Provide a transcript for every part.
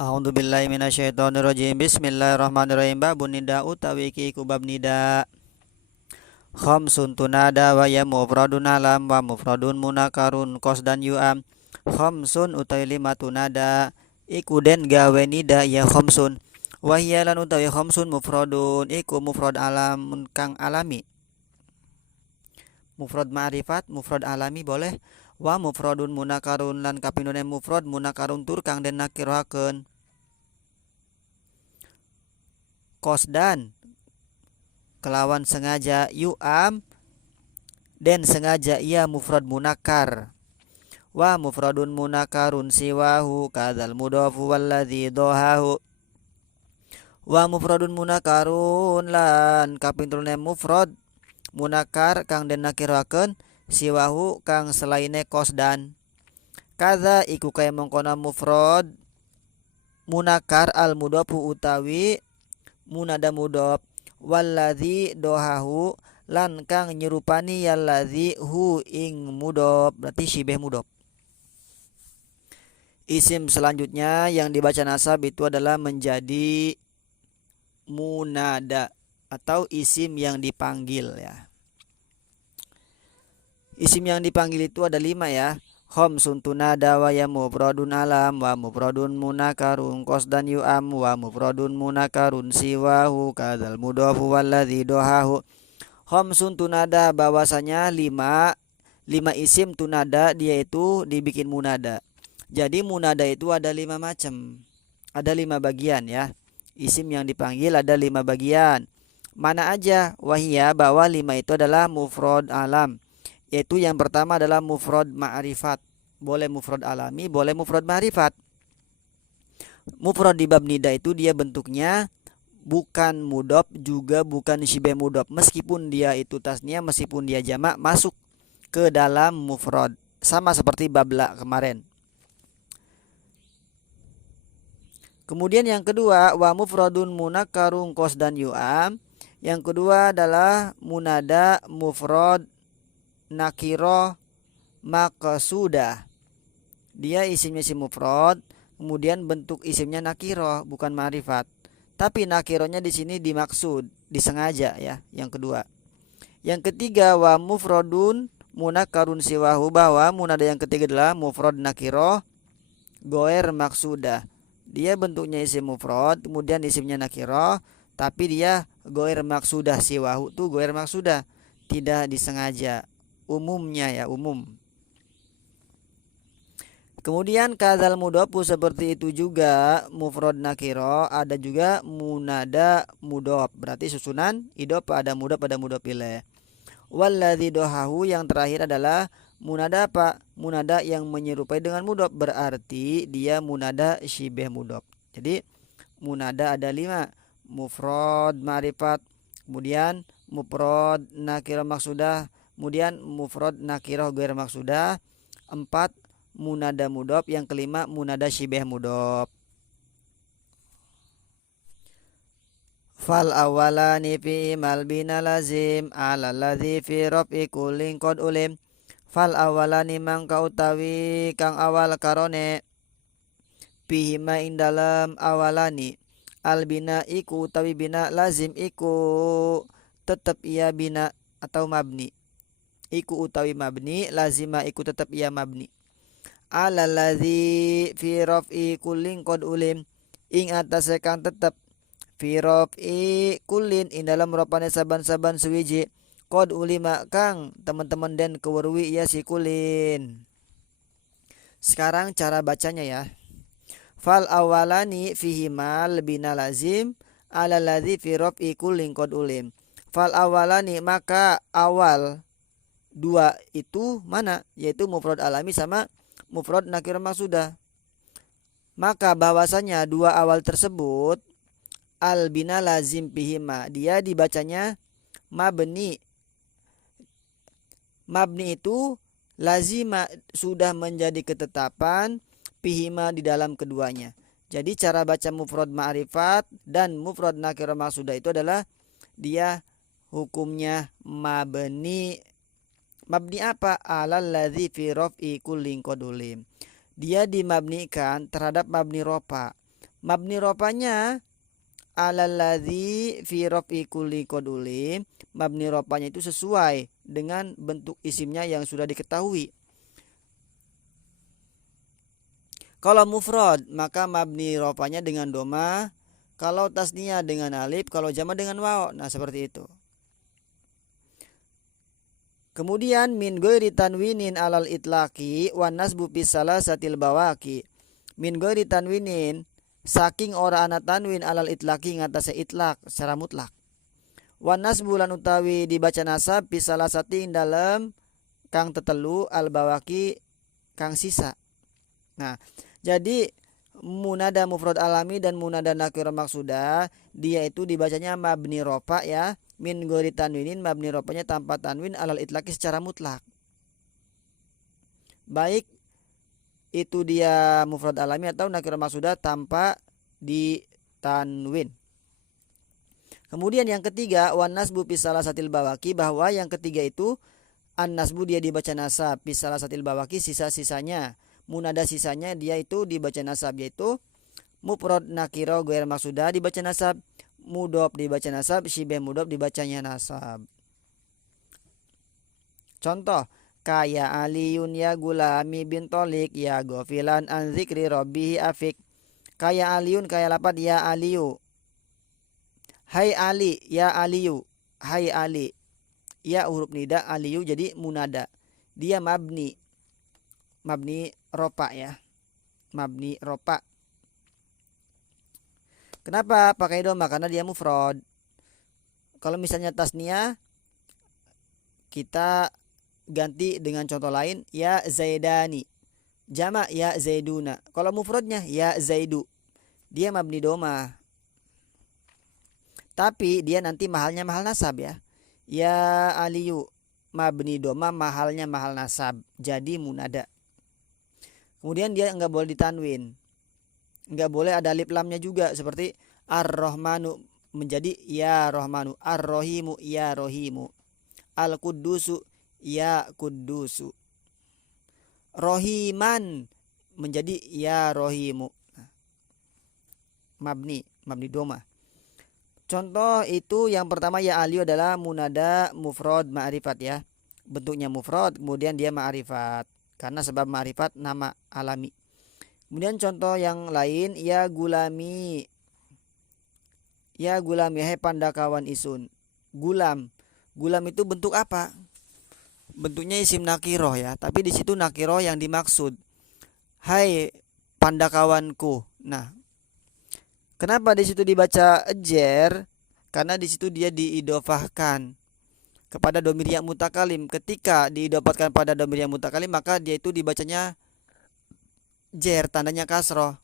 A'udzubillahi minasyaitonirrajim. Bismillahirrahmanirrahim. Babun nida utawi iki iku bab nida. Khamsun tunada wa ya mufradun alam wa mufradun munakarun qasdan yu'am. Khamsun utawi lima tunada iku den gawe nida ya khamsun. Wa hiya lan utawi khamsun mufradun iku mufrad alam kang alami. Mufrad ma'rifat, mufrad alami boleh. Wa mufradun munakarun lan kapindhone mufrad munakarun tur kang den nakirahaken. Qasdan kelawan sengaja yu'am dan sengaja ia mufrad munakar. Wa mufradun munakarun siwahu kadzal mudhafu walladzi dohahu. Wa mufradun munakarun lan kapinturune mufrad munakar kang den nakiraken siwahu kang selaine qasdan. Kadza iku kaya mengkono mufrad munakar al mudhafu utawi munada mudhaf walladzi dohahu lan kang nyerupani yalladzi hu ing mudhaf, berarti syibeh mudhaf. Isim selanjutnya yang dibaca nasab itu adalah menjadi munada atau isim yang dipanggil ya. Isim yang dipanggil itu ada 5 ya. Khamsun tunada wa ya mufradun alam wa mufradun munakarun qasdan yu'am wa mufradun munakarun siwahu kadzal mudhafu walladzi dohahu. Khamsun tunada bahwasanya 5 isim tunada dia itu dibikin munada. Jadi munada itu ada 5 macam. Ada 5 bagian ya. Isim yang dipanggil ada 5 bagian. Mana aja? Wahia bahwa 5 itu adalah mufrad alam. Yaitu yang pertama adalah mufrad ma'rifat. Boleh mufrad alami, boleh mufrad ma'rifat. Mufrad di bab nida itu dia bentuknya bukan mudhaf juga bukan syibeh mudhaf. Meskipun dia itu tasnya, meskipun dia jamak masuk ke dalam mufrad. Sama seperti babla kemarin. Kemudian yang kedua wa mufradun munakarun qasdan yu'am. Yang kedua adalah munada mufrad nakiro maqsudah. Dia isimnya isim mufrad, kemudian bentuk isimnya nakiro bukan ma'rifat. Tapi nakironya di sini dimaksud, disengaja ya, yang kedua. Yang ketiga wa mufradun munakarun siwahu, bahwa munada yang ketiga adalah mufrad nakiro goer maksudah. Dia bentuknya isim mufrad, kemudian isimnya nakiro, tapi dia goer maksudah, siwahu tuh goer maksudah, tidak disengaja. Umumnya ya, umum. Kemudian kadzal mudhafu seperti itu juga mufrad nakiro, ada juga munada mudhaf. Berarti susunan idhofah ada mudhaf ilaih. Walladzi dohahu yang terakhir adalah munada apa? Munada yang menyerupai dengan mudhaf, berarti dia munada syibeh mudhaf. Jadi munada ada 5, mufrad ma'rifat, kemudian mufrad nakiro maksudah, kemudian mufrad nakirah ghair maksudah, 4 munada mudhaf, yang kelima munada syibeh mudhaf. Fal awalani fi mal bina lazim ala ladzi fi raf'i kullin qad ulim. Fal awalani mangka utawi kang awal karone pihima ing dalam awalani al bina iku utawi bina lazim iku tetep ia bina atau mabni. Iku utawi mabni, lazima iku tetap ia mabni. Ala ladzi fi raf'i kullin qad ulim, ing atase kang tetep fi raf'i kullin ing dalam rupane saban-saban suwiji qad ulima kang teman-teman den kewerwi ya si kullin. Sekarang cara bacanya ya. Fal awalani fihi mal bina lazim ala ladzi fi raf'i kullin qad ulim. Fal awalani maka awal 2 itu mana? Yaitu mufrad alami sama mufrad nakir maksudah. Maka bahwasanya 2 awal tersebut al bina lazim bihima, dia dibacanya mabni. Mabni itu lazima sudah menjadi ketetapan bihima di dalam keduanya. Jadi cara baca mufrad ma'rifat dan mufrad nakir maksudah itu adalah dia hukumnya mabni. Mabni apa? Alal ladzi fi raf'i kullin qad ulim. Dia dimabnikan terhadap mabni rofa. Mabni ropanya alalladzi fi raf'i kulli qad ulim. Mabni ropanya itu sesuai dengan bentuk isimnya yang sudah diketahui. Kalau mufrad maka mabni ropanya dengan doma, kalau tasniyah dengan alif, kalau jama' dengan waw. Nah, seperti itu. Kemudian min ghairi tanwinin alal itlaqi wan nasbu bis salasatil bawaki. Min ghairi tanwinin saking ora ana tanwin alal itlaqi ngatasé itlaq secara mutlak. Wan nasbu lan utawi dibaca nasab bis salasati dalam kang tetelu al bawaki kang sisa. Nah, jadi munada mufrad alami dan munada nakirah maksudah dia itu dibacanya mabni rofa ya. Min ghairi tanwinin mabni ropanya tanpa tanwin alal itlaqi secara mutlak. Baik itu dia mufrad alami atau nakirah maksudah tanpa ditanwin. Kemudian yang ketiga wan nasbu fi salasatil bawaki, bahwa yang ketiga itu an nasbu dia dibaca nasab fi salasatil bawaki sisa-sisanya. Munada sisanya dia itu dibaca nasab, yaitu mufrad nakirah ghair maksudah dibaca nasab, mudhof dibaca nasab, syibeh mudhof dibacanya nasab. Contoh, kaya aliyun ya gulami bin tolik ya gofilan an zikri rabbihi afik. Kaya aliyun, kaya lapat ya aliyu. Hai Ali, ya aliyu. Hai Ali. Ya huruf nida, aliyu jadi munada. Dia mabni. Mabni ropa ya. Mabni ropa. Kenapa pakai doma? Karena dia mufrad. Kalau misalnya tasniyah, kita ganti dengan contoh lain, ya zaidani. Jama' ya zaiduna. Kalau mufradnya ya zaidu, dia mabni doma. Tapi dia nanti mahalnya mahal nasab ya. Ya aliyu, mabni doma, mahalnya mahal nasab. Jadi munada. Kemudian dia enggak boleh ditanwin. Enggak boleh ada alif lamnya juga, seperti ar-rahmanu menjadi ya rahmanu, ar-rahimu ya rahimu, al-quddusu ya quddusu, rahiman menjadi ya rahimu. Mabni doma. Contoh itu yang pertama ya aliyu adalah munada mufrad ma'rifat ya. Bentuknya mufrad kemudian dia ma'rifat karena sebab ma'rifat nama alami. Kemudian contoh yang lain ya gulami. Ya gulami, hai pandakawan isun. Gulam. Gulam itu bentuk apa? Bentuknya isim nakiroh ya, tapi di situ nakiroh yang dimaksud. Hai pandakawanku. Nah, kenapa di situ dibaca ejer? Karena di situ dia diidofahkan kepada domir yang mutakalim. Ketika diidofahkan pada domir yang mutakalim, maka dia itu dibacanya jer, tandanya kasroh.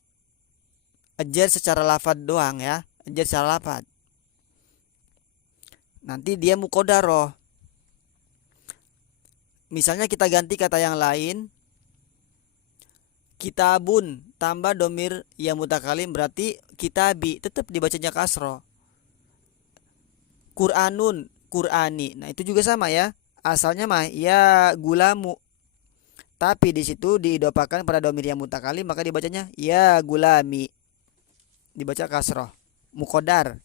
Ejer secara lafad doang ya. Ejer secara lafad. Nanti dia muqaddarah. Misalnya kita ganti kata yang lain, kitabun tambah domir yang mutakalim berarti kitabi, tetap dibacanya kasroh. Qur'anun, Qur'ani. Nah, itu juga sama ya. Asalnya mah ya gulamu. Tapi di situ diidopakan pada domir yang mutakalim, maka dibacanya ya gulami. Dibaca kasroh. Muqaddar.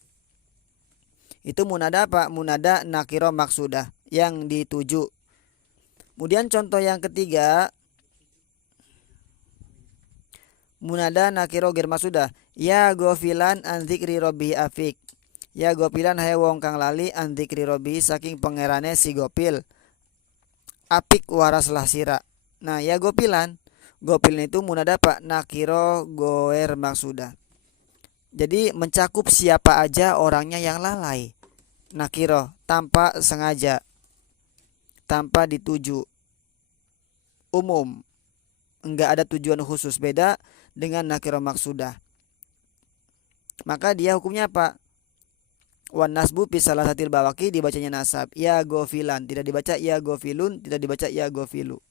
Itu munada apa? Munada nakiro maksudah yang dituju. Kemudian contoh yang ketiga, munada nakiro ghair maksudah. Ya gofilan an dzikri rabbi afik. Ya gofilan hai wong kang lali an dzikri rabbi saking pangerane si gopil. Apik waraslah sira. Nah, ya gofilan. Gofilan itu munada apa? Nakiro ghair maksudah. Jadi mencakup siapa aja orangnya yang lalai. Nakiro tanpa sengaja, tanpa dituju, umum, enggak ada tujuan khusus, beda dengan nakiro maksudah. Maka dia hukumnya apa? Wan nasbu fi salasatil bawaki dibacanya nasab. Ya gofilan, tidak dibaca ya gofilun, tidak dibaca ya gofilu.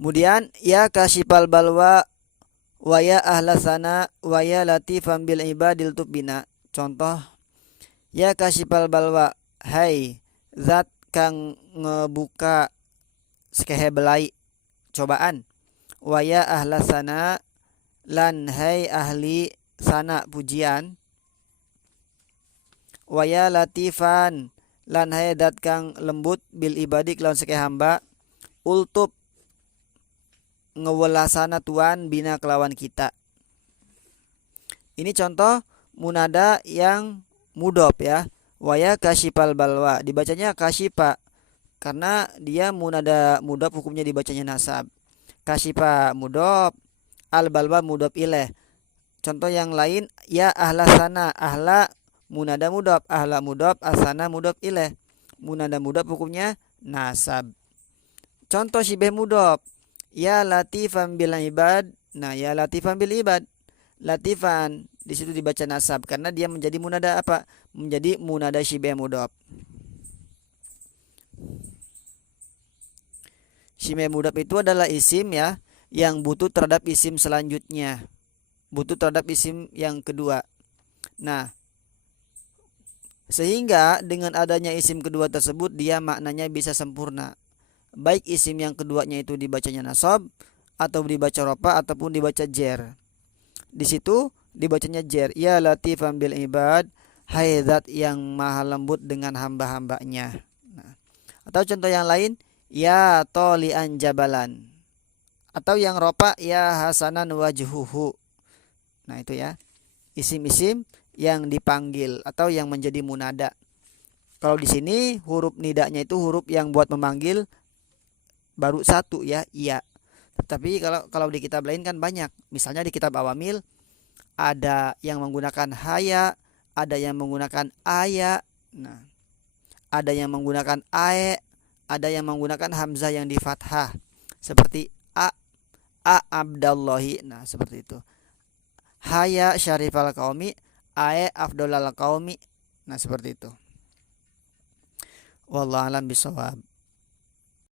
Kemudian ya kasyifal balwa wa ya ahlasana wa ya latifan bil ibadil tubina. Contoh, ya kasyifal balwa, hai zat kang ngebuka sekehe belai cobaan. Wa ya ahla sana, lan hai ahli sana pujian. Wa ya latifan, lan hai dat kang lembut bil ibadi lawan sake hamba. Ultub ngewelasana tuan bina kelawan kita. Ini contoh munada yang mudop ya. Waya kasyipal balwa, dibacanya kasyipa karena dia munada mudop, hukumnya dibacanya nasab. Kasyipa mudop, al balwa mudop ileh. Contoh yang lain, ya ahla sana, ahla munada mudop, ahla mudop, asana mudop ileh. Munada mudop hukumnya nasab. Contoh syibeh mudop, ya latifan bil ibad. Nah, ya latifan bil ibad, latifan di situ dibaca nasab karena dia menjadi munada apa? Menjadi munada syibeh mudhaf. Syibeh mudhaf itu adalah isim ya yang butuh terhadap isim selanjutnya. Butuh terhadap isim yang kedua. Nah, sehingga dengan adanya isim kedua tersebut dia maknanya bisa sempurna. Baik isim yang keduanya itu dibacanya nasab atau dibaca rofa ataupun dibaca jer. Di situ dibacanya jer, ya latifan bil ibad, hai zat yang maha lembut dengan hamba-hambanya. Nah, atau contoh yang lain, ya tolian jabalan, atau yang ropa, ya hasanan wajhuhu. Nah itu ya, isim-isim yang dipanggil atau yang menjadi munada. Kalau di sini huruf nidanya itu huruf yang buat memanggil baru satu ya, iya. Tapi kalau di kitab lain kan banyak. Misalnya di kitab Awamil ada yang menggunakan haya, ada yang menggunakan aya, nah, ada yang menggunakan ae, ada yang menggunakan hamzah yang di fathah seperti a abdallahi. Nah, seperti itu. Haya syarifal qaumi, ae afdolal qaumi. Nah, seperti itu. Wallahu alam bisawab.